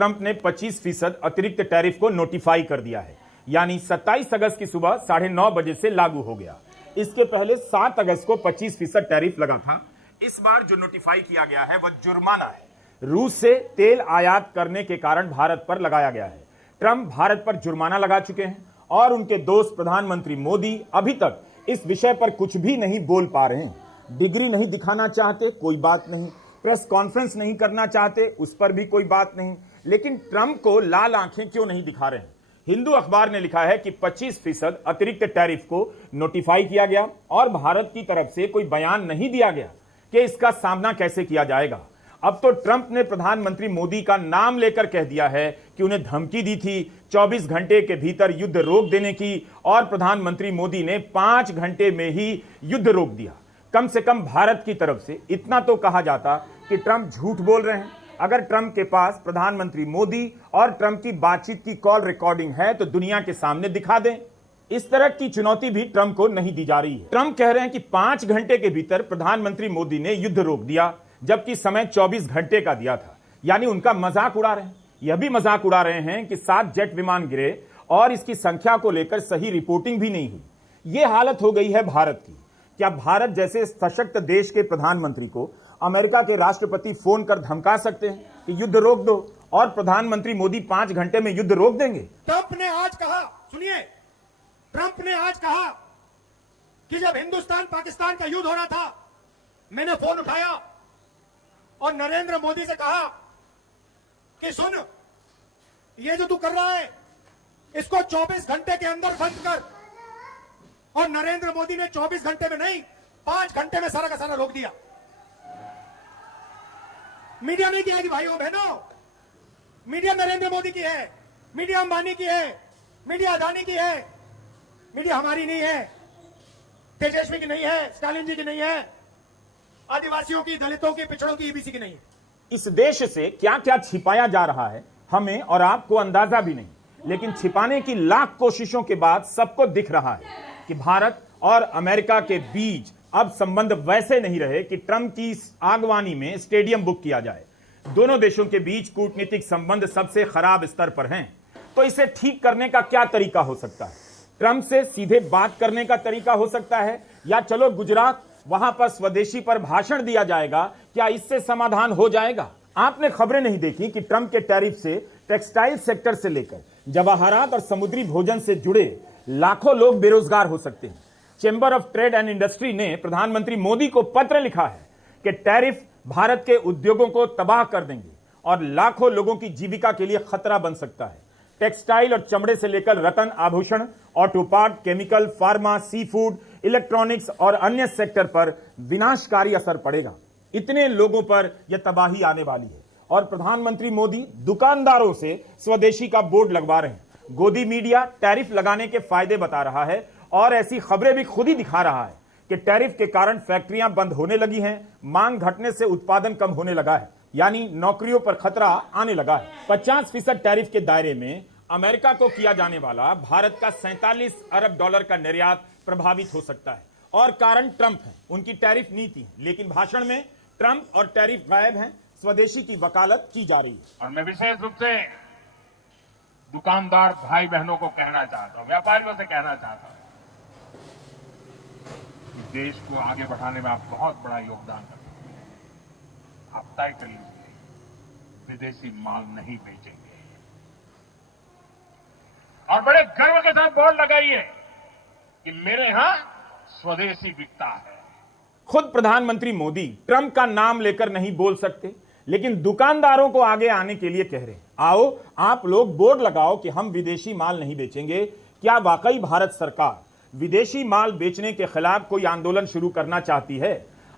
Trump ने 25% अतिरिक्त tariff को नोटिफाई कर दिया है, यानी 27 अगस्त की सुबह 9:30 बजे से लागू हो गया। इसके पहले 7 अगस्त को 25% टैरिफ लगा था। इस बार जो नोटिफाई किया गया है वह जुर्माना है, रूस से तेल आयात करने के कारण भारत पर लगाया गया है। ट्रंप भारत पर जुर्माना लगा चुके हैं और उनके दोस्त प्रधानमंत्री मोदी अभी तक इस विषय पर कुछ भी नहीं बोल पा रहे हैं। डिग्री नहीं दिखाना चाहते, कोई बात नहीं। प्रेस कॉन्फ्रेंस नहीं करना चाहते, उस पर भी कोई बात नहीं। लेकिन ट्रंप को लाल आंखें क्यों नहीं दिखा रहे हैं? हिंदू अखबार ने लिखा है कि 25% अतिरिक्त टैरिफ को नोटिफाई किया गया और भारत की तरफ से कोई बयान नहीं दिया गया कि इसका सामना कैसे किया जाएगा। अब तो ट्रंप ने प्रधानमंत्री मोदी का नाम लेकर कह दिया है कि उन्हें धमकी दी थी 24 घंटे के भीतर युद्ध रोक देने की, और प्रधानमंत्री मोदी ने 5 घंटे में ही युद्ध रोक दिया। कम से कम भारत की तरफ से इतना तो कहा जाता कि ट्रंप झूठ बोल रहे हैं। अगर ट्रंप के पास प्रधानमंत्री मोदी और ट्रंप की बातचीत की कॉल रिकॉर्डिंग है तो दुनिया के सामने दिखा दें। इस तरह की चुनौती भी ट्रंप को नहीं दी जा रही है। ट्रंप कह रहे हैं कि 5 घंटे के भीतर प्रधानमंत्री मोदी ने युद्ध रोक दिया, जबकि समय 24 घंटे का दिया था। यानी उनका मजाक उड़ा रहे हैं। यह भी मजाक उड़ा रहे हैं कि 7 जेट विमान गिरे और इसकी संख्या को लेकर सही रिपोर्टिंग भी नहीं हुई। यह हालत हो गई है भारत की। क्या भारत जैसे सशक्त देश के प्रधानमंत्री को अमेरिका के राष्ट्रपति फोन कर धमका सकते हैं कि युद्ध रोक दो, और प्रधानमंत्री मोदी 5 घंटे में युद्ध रोक देंगे? ट्रंप ने आज कहा, सुनिए, ट्रंप ने आज कहा कि जब हिंदुस्तान पाकिस्तान का युद्ध हो रहा था, मैंने फोन उठाया और नरेंद्र मोदी से कहा कि सुन, ये जो तू कर रहा है इसको 24 घंटे के अंदर बंद कर। और नरेंद्र मोदी ने 24 घंटे में नहीं, 5 घंटे में सारा का सारा रोक दिया। मीडिया नहीं किया कि भाइयों बहनों, मीडिया नरेंद्र मोदी की है, मीडिया अंबानी की है, मीडिया अदानी की है, मीडिया हमारी नहीं है, तेजस्वी की नहीं है, स्टालिन जी की नहीं है, आदिवासियों की, दलितों की, पिछड़ों की, ईबीसी की नहीं। इस देश से क्या क्या छिपाया जा रहा है हमें और आपको अंदाजा भी नहीं, लेकिन छिपाने की लाख कोशिशों के बाद सबको दिख रहा है कि भारत और अमेरिका के बीच अब संबंध वैसे नहीं रहे कि ट्रंप की आगवानी में स्टेडियम बुक किया जाए। दोनों देशों के बीच कूटनीतिक संबंध सबसे खराब स्तर पर हैं। तो इसे ठीक करने का क्या तरीका हो सकता है? ट्रंप से सीधे बात करने का तरीका हो सकता है, या चलो गुजरात, वहां पर स्वदेशी पर भाषण दिया जाएगा, क्या इससे समाधान हो जाएगा? आपने खबरें नहीं देखी कि ट्रंप के टैरिफ से टेक्सटाइल सेक्टर से लेकर जवाहरात और समुद्री भोजन से जुड़े लाखों लोग बेरोजगार हो सकते हैं। Chamber of trade and industry ने प्रधानमंत्री मोदी को पत्र लिखा है कि टैरिफ भारत के उद्योगों को तबाह कर देंगे और लाखों लोगों की जीविका के लिए खतरा बन सकता है। टेक्सटाइल और चमड़े से लेकर रत्न आभूषण, auto part, chemical, pharma, sea food, electronics और अन्य सेक्टर पर विनाशकारी असर पड़ेगा। इतने लोगों पर यह तबाही आने वाली है और प्रधानमंत्री मोदी दुकानदारों से स्वदेशी का बोर्ड लगवा रहे हैं। गोदी मीडिया टैरिफ लगाने के फायदे बता रहा है और ऐसी खबरें भी खुद ही दिखा रहा है कि टैरिफ के कारण फैक्ट्रियां बंद होने लगी हैं, मांग घटने से उत्पादन कम होने लगा है, यानी नौकरियों पर खतरा आने लगा है। 50% टैरिफ के दायरे में अमेरिका को किया जाने वाला भारत का 47 अरब डॉलर का निर्यात प्रभावित हो सकता है, और कारण ट्रंप है, उनकी टैरिफ नीति है। लेकिन भाषण में ट्रंप और टैरिफ गायब हैं, स्वदेशी की वकालत की जा रही है। और मैं विशेष रूप से दुकानदार भाई बहनों को कहना चाहता हूं, व्यापारियों से कहना चाहता हूं कि देश को आगे बढ़ाने में आप बहुत बड़ा योगदान करते हैं। आप तय कर लीजिए, विदेशी माल नहीं बेचेंगे, और बड़े गर्व के साथ बोर्ड लगाइए कि मेरे यहां स्वदेशी बिकता है। खुद प्रधानमंत्री मोदी ट्रंप का नाम लेकर नहीं बोल सकते, लेकिन दुकानदारों को आगे आने के लिए कह रहे हैं, आओ आप लोग बोर्ड लगाओ कि हम विदेशी माल नहीं बेचेंगे। क्या वाकई भारत सरकार विदेशी माल बेचने के खिलाफ कोई आंदोलन शुरू करना चाहती है?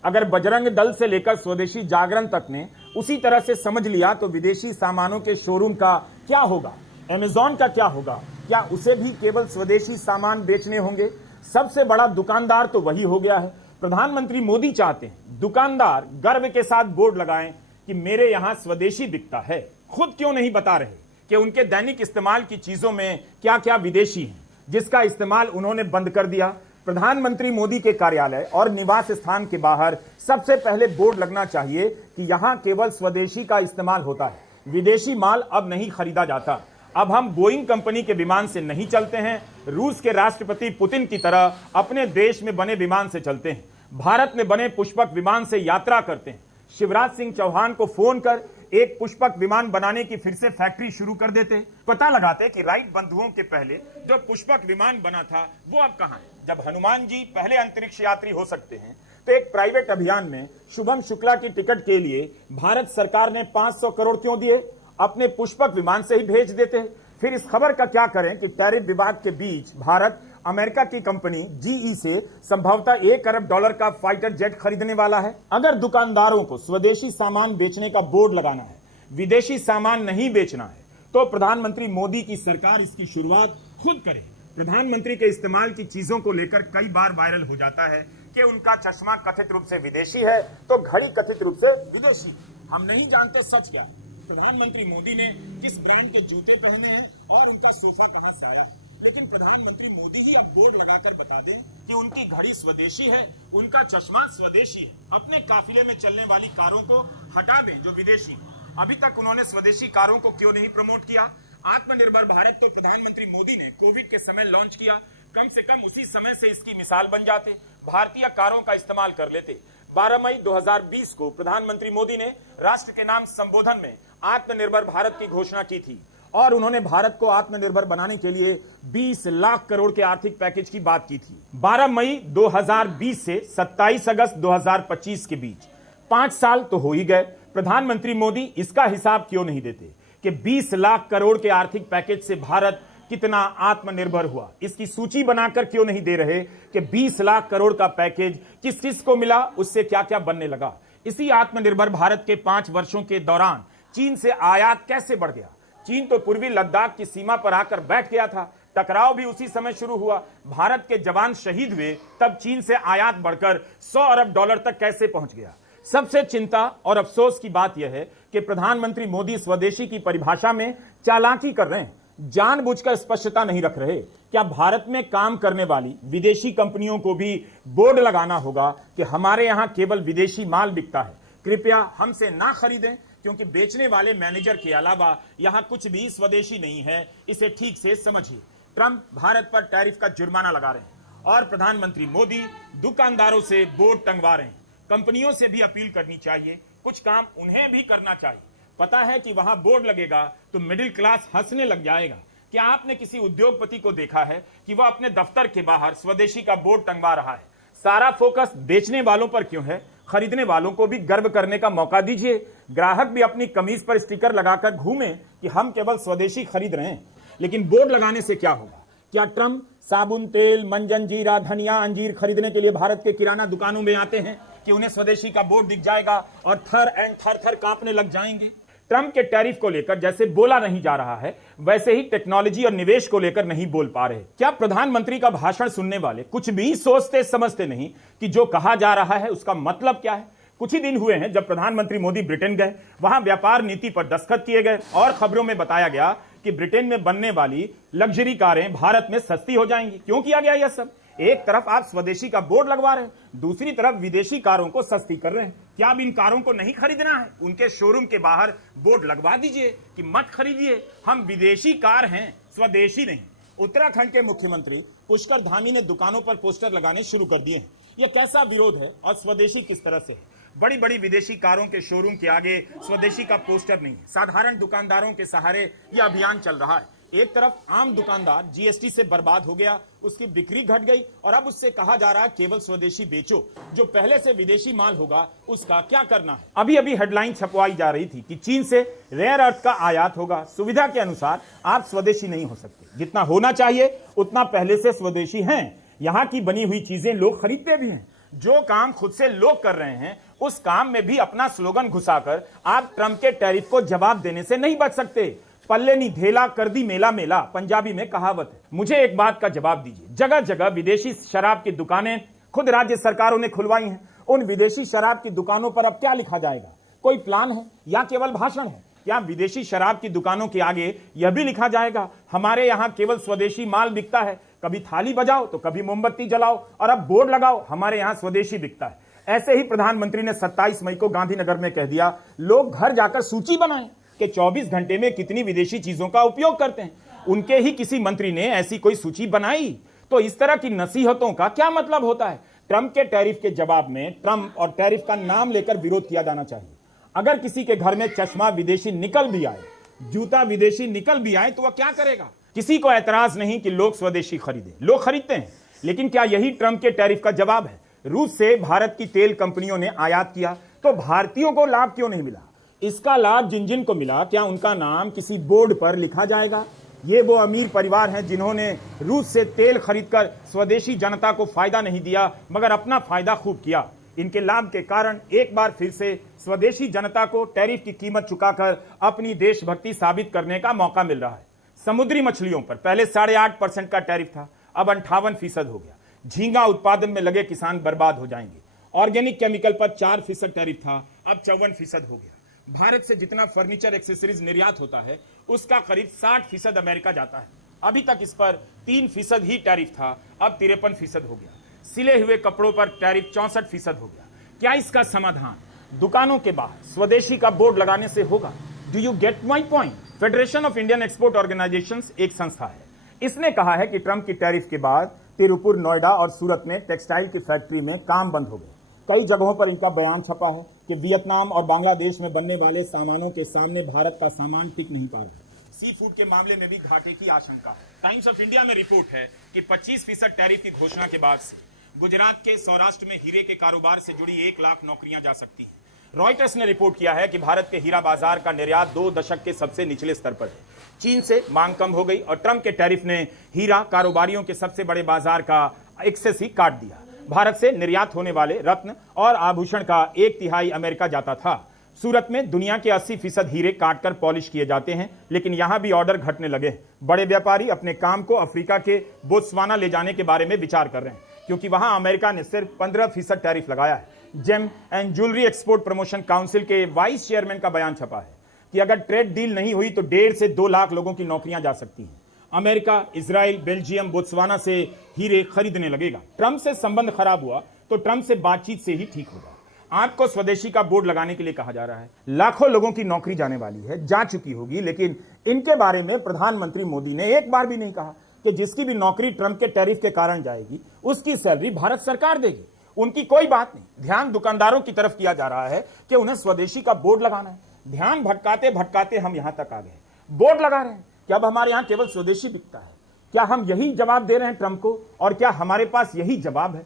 अगर बजरंग दल से लेकर स्वदेशी जागरण तक ने उसी तरह से समझ लिया तो विदेशी सामानों के शोरूम का क्या होगा? अमेजॉन का क्या होगा? क्या उसे भी केवल स्वदेशी सामान बेचने होंगे? सबसे बड़ा दुकानदार तो वही हो गया है। प्रधानमंत्री मोदी चाहते हैं दुकानदार गर्व के साथ बोर्ड लगाएं कि मेरे यहां स्वदेशी बिकता है। खुद क्यों नहीं बता रहे कि उनके दैनिक इस्तेमाल की चीजों में क्या क्या विदेशी है, जिसका इस्तेमाल उन्होंने बंद कर दिया। प्रधानमंत्री मोदी के कार्यालय और निवास स्थान के बाहर सबसे पहले बोर्ड लगना चाहिए कि यहां केवल स्वदेशी का इस्तेमाल होता है। विदेशी माल अब नहीं खरीदा जाता। अब हम बोइंग कंपनी के विमान से नहीं चलते हैं, रूस के राष्ट्रपति पुतिन की तरह अपने देश में बने विमान से चलते हैं, भारत में बने पुष्पक विमान से यात्रा करते हैं। शिवराज सिंह चौहान को फोन कर एक पुष्पक विमान बनाने की फिर से फैक्ट्री शुरू कर देते, पता लगाते कि राइट बंधुओं के पहले जो पुष्पक विमान बना था वो अब कहां है। जब हनुमान जी पहले अंतरिक्ष यात्री हो सकते हैं तो एक प्राइवेट अभियान में शुभम शुक्ला की टिकट के लिए भारत सरकार ने 500 करोड़ क्यों दिए? अपने पुष्पक विमान से ही भेज देते। फिर इस खबर का क्या करें कि टैरिफ विवाद के बीच भारत अमेरिका की कंपनी जीई से संभवतः $1 अरब का फाइटर जेट खरीदने वाला है। अगर दुकानदारों को स्वदेशी सामान बेचने का बोर्ड लगाना है, विदेशी सामान नहीं बेचना है, तो प्रधानमंत्री मोदी की सरकार इसकी शुरुआत खुद करे। प्रधानमंत्री के इस्तेमाल की चीजों को लेकर कई बार वायरल हो जाता है कि उनका चश्मा कथित रूप से विदेशी है तो घड़ी कथित रूप से विदेशी। हम नहीं जानते सच क्या है। प्रधानमंत्री मोदी ने किस ब्रांड के जूते पहने हैं और उनका सोफा कहां से आया, लेकिन प्रधानमंत्री मोदी ही अब बोर्ड लगाकर बता दें कि उनकी घड़ी स्वदेशी है, उनका चश्मा स्वदेशी है। अपने काफिले में चलने वाली कारों को हटा दें जो विदेशी। अभी तक उन्होंने स्वदेशी कारों को क्यों नहीं प्रमोट किया? आत्मनिर्भर भारत तो प्रधानमंत्री मोदी ने कोविड के समय लॉन्च किया, कम से कम उसी समय से इसकी मिसाल बन जाते, भारतीय कारों का इस्तेमाल कर लेते। 12 मई 2020 को प्रधानमंत्री मोदी ने राष्ट्र के नाम संबोधन में आत्मनिर्भर भारत की घोषणा की थी और उन्होंने भारत को आत्मनिर्भर बनाने के लिए 20 लाख करोड़ के आर्थिक पैकेज की बात की थी। 12 मई 2020 से 27 अगस्त 2025 के बीच 5 साल तो हो ही गए। प्रधानमंत्री मोदी इसका हिसाब क्यों नहीं देते कि 20 लाख करोड़ के आर्थिक पैकेज से भारत कितना आत्मनिर्भर हुआ? इसकी सूची बनाकर क्यों नहीं दे रहे कि 20 लाख करोड़ का पैकेज किस किस को मिला, उससे क्या क्या बनने लगा? इसी आत्मनिर्भर भारत के 5 वर्षों के दौरान चीन से आयात कैसे बढ़ गया? चीन तो पूर्वी लद्दाख की सीमा पर आकर बैठ गया था, टकराव भी उसी समय शुरू हुआ, भारत के जवान शहीद हुए, तब चीन से आयात बढ़कर $100 अरब तक कैसे पहुंच गया? सबसे चिंता और अफसोस की बात यह है कि प्रधानमंत्री मोदी स्वदेशी की परिभाषा में चालाकी कर रहे हैं, जानबूझकर स्पष्टता नहीं रख रहे। क्या भारत में काम करने वाली विदेशी कंपनियों को भी बोर्ड लगाना होगा कि हमारे यहां केवल विदेशी माल बिकता है, कृपया हमसे ना खरीदें, क्योंकि बेचने वाले मैनेजर के अलावा यहां कुछ भी स्वदेशी नहीं है। इसे ठीक से समझिए। ट्रंप भारत पर टैरिफ का जुर्माना लगा रहे हैं और प्रधानमंत्री मोदी दुकानदारों से बोर्ड टंगवा रहे हैं। कंपनियों से भी अपील करनी चाहिए, कुछ काम उन्हें भी करना चाहिए। पता है कि वहां बोर्ड लगेगा तो मिडिल क्लास हंसने लग जाएगा। क्या आपने किसी उद्योगपति को देखा है कि वह अपने दफ्तर के बाहर स्वदेशी का बोर्ड टंगवा रहा है? सारा फोकस बेचने वालों पर क्यों है? खरीदने वालों को भी गर्व करने का मौका दीजिए। ग्राहक भी अपनी कमीज पर स्टिकर लगाकर घूमे कि हम केवल स्वदेशी खरीद रहे हैं। लेकिन बोर्ड लगाने से क्या होगा? क्या ट्रंप साबुन, तेल, मंजन, जीरा, धनिया, अंजीर खरीदने के लिए भारत के किराना दुकानों में आते हैं कि उन्हें स्वदेशी का बोर्ड दिख जाएगा और थर कांपने लग जाएंगे? ट्रंप के टैरिफ को लेकर जैसे बोला नहीं जा रहा है, वैसे ही टेक्नोलॉजी और निवेश को लेकर नहीं बोल पा रहे। क्या प्रधानमंत्री का भाषण सुनने वाले कुछ भी सोचते समझते नहीं कि जो कहा जा रहा है उसका मतलब क्या है? कुछ ही दिन हुए हैं जब प्रधानमंत्री मोदी ब्रिटेन गए, वहां व्यापार नीति पर दस्तखत किए गए और खबरों में बताया गया कि ब्रिटेन में बनने वाली लग्जरी कारें भारत में सस्ती हो जाएंगी। क्यों किया गया यह सब? एक तरफ आप स्वदेशी का बोर्ड लगवा रहे हैं, दूसरी तरफ विदेशी कारों को सस्ती कर रहे हैं। क्या अब इन कारों को नहीं खरीदना है? उनके शोरूम के बाहर बोर्ड लगवा दीजिए कि मत खरीदिए, हम विदेशी कार हैं, स्वदेशी नहीं। उत्तराखंड के मुख्यमंत्री पुष्कर धामी ने दुकानों पर पोस्टर लगाने शुरू कर दिए हैं। यह कैसा विरोध है और स्वदेशी किस तरह से है? बड़ी बड़ी विदेशी कारों के शोरूम के आगे स्वदेशी का पोस्टर नहीं है। साधारण दुकानदारों के सहारे यह अभियान चल रहा है। एक तरफ आम दुकानदार जीएसटी से बर्बाद हो गया, उसकी बिक्री घट गई और अब उससे कहा जा रहा है केवल स्वदेशी बेचो, जो पहले से विदेशी माल होगा उसका क्या करना है? अभी अभी हेडलाइन छपवाई जा रही थी कि चीन से रेयर अर्थ का आयात होगा। सुविधा के अनुसार आप स्वदेशी नहीं हो सकते, जितना होना चाहिए उतना पहले से स्वदेशी हैं। यहां की बनी हुई चीजें लोग खरीदते भी हैं। जो काम खुद से लोग कर रहे हैं उस काम में भी अपना स्लोगन घुसाकर आप ट्रंप के टैरिफ को जवाब देने से नहीं बच सकते। पल्ले नी धेला कर दी मेला मेला, पंजाबी में कहावत है। मुझे एक बात का जवाब दीजिए, जगह जगह विदेशी शराब की दुकानें खुद राज्य सरकारों ने खुलवाई हैं। उन विदेशी शराब की दुकानों पर अब क्या लिखा जाएगा? कोई प्लान है या केवल भाषण है? या विदेशी शराब की दुकानों के आगे यह भी लिखा जाएगा हमारे यहां केवल स्वदेशी माल बिकता है? कभी थाली बजाओ तो कभी मोमबत्ती जलाओ और अब बोर्ड लगाओ हमारे यहां स्वदेशी बिकता है। ऐसे ही प्रधानमंत्री ने 27 मई को गांधीनगर में कह दिया, लोग घर जाकर सूची बनाएं कि 24 घंटे में कितनी विदेशी चीजों का उपयोग करते हैं। उनके ही किसी मंत्री ने ऐसी कोई सूची बनाई। तो इस तरह की नसीहतों का क्या मतलब होता है? ट्रंप के टैरिफ के जवाब में ट्रंप और टैरिफ का नाम लेकर विरोध किया जाना चाहिए। अगर किसी के घर में चश्मा विदेशी निकल भी आए, जूता विदेशी निकल भी आए, तो वह क्या करेगा? किसी को ऐतराज नहीं कि लोग स्वदेशी खरीदें। लोग खरीदते हैं, लेकिन क्या यही ट्रंप के टैरिफ का जवाब है? रूस से भारत की तेल कंपनियों ने आयात किया, तो भारतीयों को लाभ क्यों नहीं मिला? इसका लाभ जिन जिन को मिला, क्या उनका नाम किसी बोर्ड पर लिखा जाएगा? ये वो अमीर परिवार हैं जिन्होंने रूस से तेल खरीदकर स्वदेशी जनता को फायदा नहीं दिया, मगर अपना फायदा खूब किया। इनके लाभ के कारण एक बार फिर से स्वदेशी जनता को टैरिफ की कीमत चुकाकर अपनी देशभक्ति साबित करने का मौका मिल रहा है। समुद्री मछलियों पर पहले 8.5% का टैरिफ था, अब 58% हो गया। झींगा उत्पादन में लगे किसान बर्बाद हो जाएंगे। ऑर्गेनिक केमिकल पर 4% टैरिफ था, अब 54% हो गया। भारत से जितना फर्नीचर एक्सेसरीज निर्यात होता है, उसका करीब 60% अमेरिका जाता है। अभी तक इस पर 3% ही टैरिफ था, अब 53% हो गया। सिले हुए कपड़ों पर टैरिफ 64% हो गया। क्या इसका समाधान दुकानों के बाहर स्वदेशी का बोर्ड लगाने से होगा? Do you get my point? Federation of Indian export organisations एक संस्था है। इसने कहा है कि ट्रंप की टैरिफ के बाद तिरुपुर, नोएडा और सूरत में टेक्सटाइल की फैक्ट्री में काम बंद हो गए। कई जगहों पर इनका बयान छपा है कि वियतनाम और बांग्लादेश में बनने वाले सामानों के सामने भारत का सामान टिक नहीं पा रहा। सी फूड के मामले में भी घाटे की आशंका है। टाइम्स ऑफ इंडिया में रिपोर्ट है कि 25% टैरिफ की घोषणा के बाद से गुजरात के सौराष्ट्र में हीरे के कारोबार से जुड़ी 1 लाख नौकरियां जा सकती हैं। रॉयटर्स ने रिपोर्ट किया है कि भारत के हीरा बाजार का निर्यात 2 दशक के सबसे निचले स्तर पर है। चीन से मांग कम हो गई और ट्रंप के टैरिफ ने हीरा कारोबारियों के सबसे बड़े बाजार का एक्सेस ही काट दिया। भारत से निर्यात होने वाले रत्न और आभूषण का 1/3 अमेरिका जाता था। सूरत में दुनिया के 80% हीरे काटकर पॉलिश किए जाते हैं, लेकिन यहां भी ऑर्डर घटने लगे। बड़े व्यापारी अपने काम को अफ्रीका के बोत्सवाना ले जाने के बारे में विचार कर रहे हैं, क्योंकि वहां अमेरिका ने सिर्फ 15% टैरिफ लगाया है। Gem and jewellery export promotion council के वाइस चेयरमैन का बयान छपा है कि अगर ट्रेड डील नहीं हुई तो 1.5 से 2 लाख लोगों की नौकरियां जा सकती हैं। अमेरिका, इजराइल, बेल्जियम, बोत्सवाना से हीरे खरीदने लगेगा। ट्रंप से संबंध खराब हुआ तो ट्रंप से बातचीत से ही ठीक होगा। आपको स्वदेशी का बोर्ड लगाने के लिए कहा जा रहा है। लाखों लोगों की नौकरी जाने वाली है, जा चुकी होगी, लेकिन इनके बारे में प्रधानमंत्री मोदी ने एक बार भी नहीं कहा कि जिसकी भी नौकरी ट्रंप के टैरिफ के कारण जाएगी, उसकी सैलरी भारत सरकार देगी। उनकी कोई बात नहीं। ध्यान दुकानदारों की तरफ किया जा रहा है कि उन्हें स्वदेशी का बोर्ड लगाना है। ध्यान भटकाते भटकाते हम यहां तक आ गए। बोर्ड लगा रहे हैं कि अब हमारे यहां केवल स्वदेशी बिकता है। क्या हम यही जवाब दे रहे हैं ट्रंप को? और क्या हमारे पास यही जवाब है?